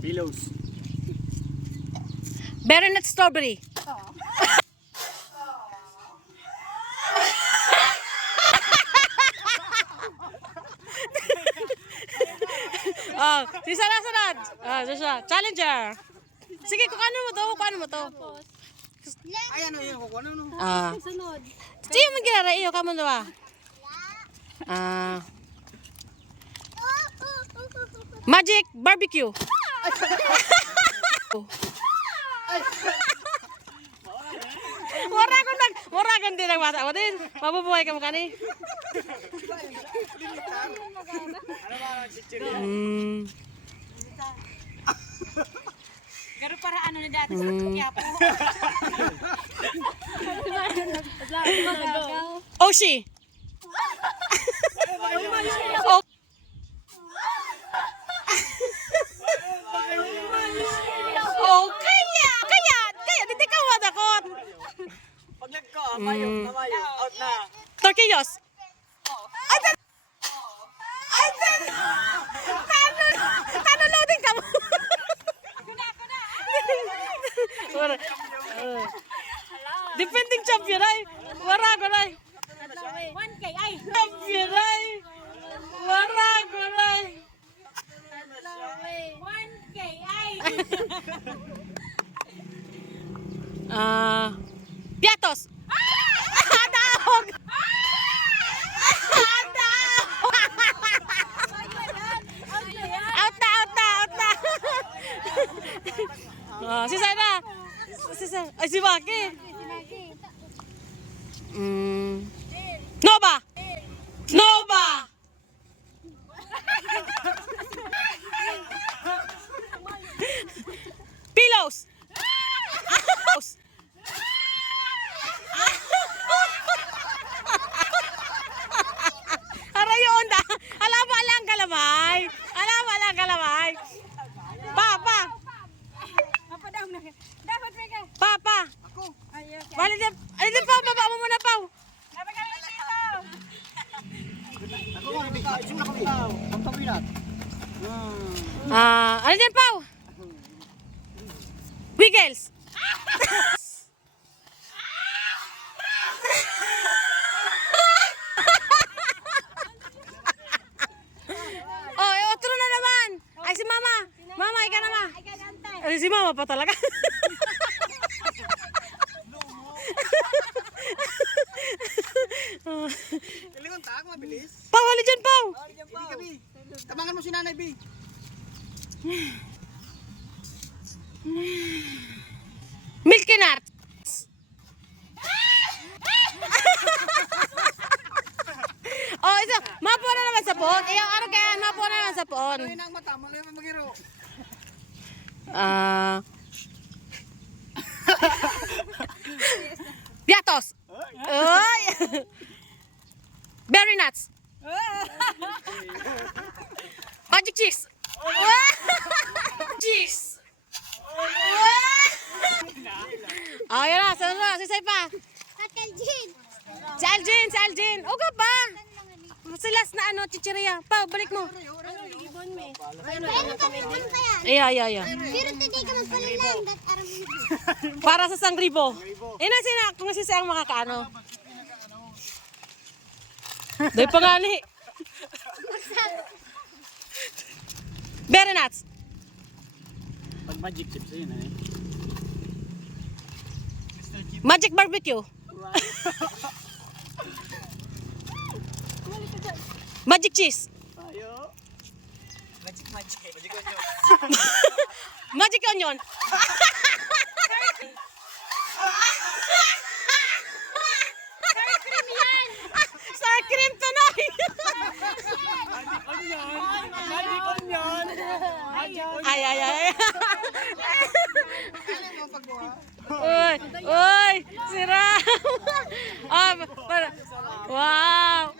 Pillows. Berry nut strawberry. Oh, si sunod. Challenger. Sige, kukuha mo to. Ay, ano yun? Kukuha na, no? Sunod. Sige, mag-ginara iyo ka mo ba? Magic barbecue. Waragan din ang bata mo din. Mabubuhay ka mo kani. Garo para ano na dati sa Quiapo. Oshi. Oh. Oh, kaya, hindi ka wadakot. Pag nagko, mayo, out na. Torquillos. Tano loading ka mo. Defending champion ay. Warago ay. 1K ay. Champion ay. Warago ay. 1K ay. Piatos. Daog. Out na. Si Sana. Ay, si Maki. Nova. Pillows. Arayon da. Alama lang kalamay. Pa. Dapat may ka. Pa. Ayos. Alin pa, baba mo muna pa. Dapat ka rin dito. Ako nga, hindi ka. Isura kami tao. Ang tabilat. Alin pa. Wiggles. Oh, otro na naman. Ay, si Mama. Mama, ikaw naman. Ay, si Mama pa talaga. Kailangan taak, mabilis. Pau, hali dyan, Pau. Hindi ka, Bi. Tabangan mo si Nanay, Bi. Milky Nut. Oh, isa. Mapo na naman sa pon. Iyang ano kaya, mapo na naman sa pon. Ay, na ang mata. Malay mo magiro. Piatos. Oy. Berry nuts. Magic cheese. Cheese. Oh, yan na. Sunod. Sisay pa. Si Algin. Uga pa. Silas na ano, chichirya. Pa, balik mo. Iya. Pero hindi ka magpalilang. Dat aram mo. Para sa sangribo. Kung nasisayang makakaano. Doy pa nga ni. Berry nuts. Pag magic chips, yun eh. Magic barbecue. Magic cheese. Ayo. Magic. Magic onion. Sour cream tunoy. Magic onion. Ay. Alam mo pagbuha. Uy, sira. Wow.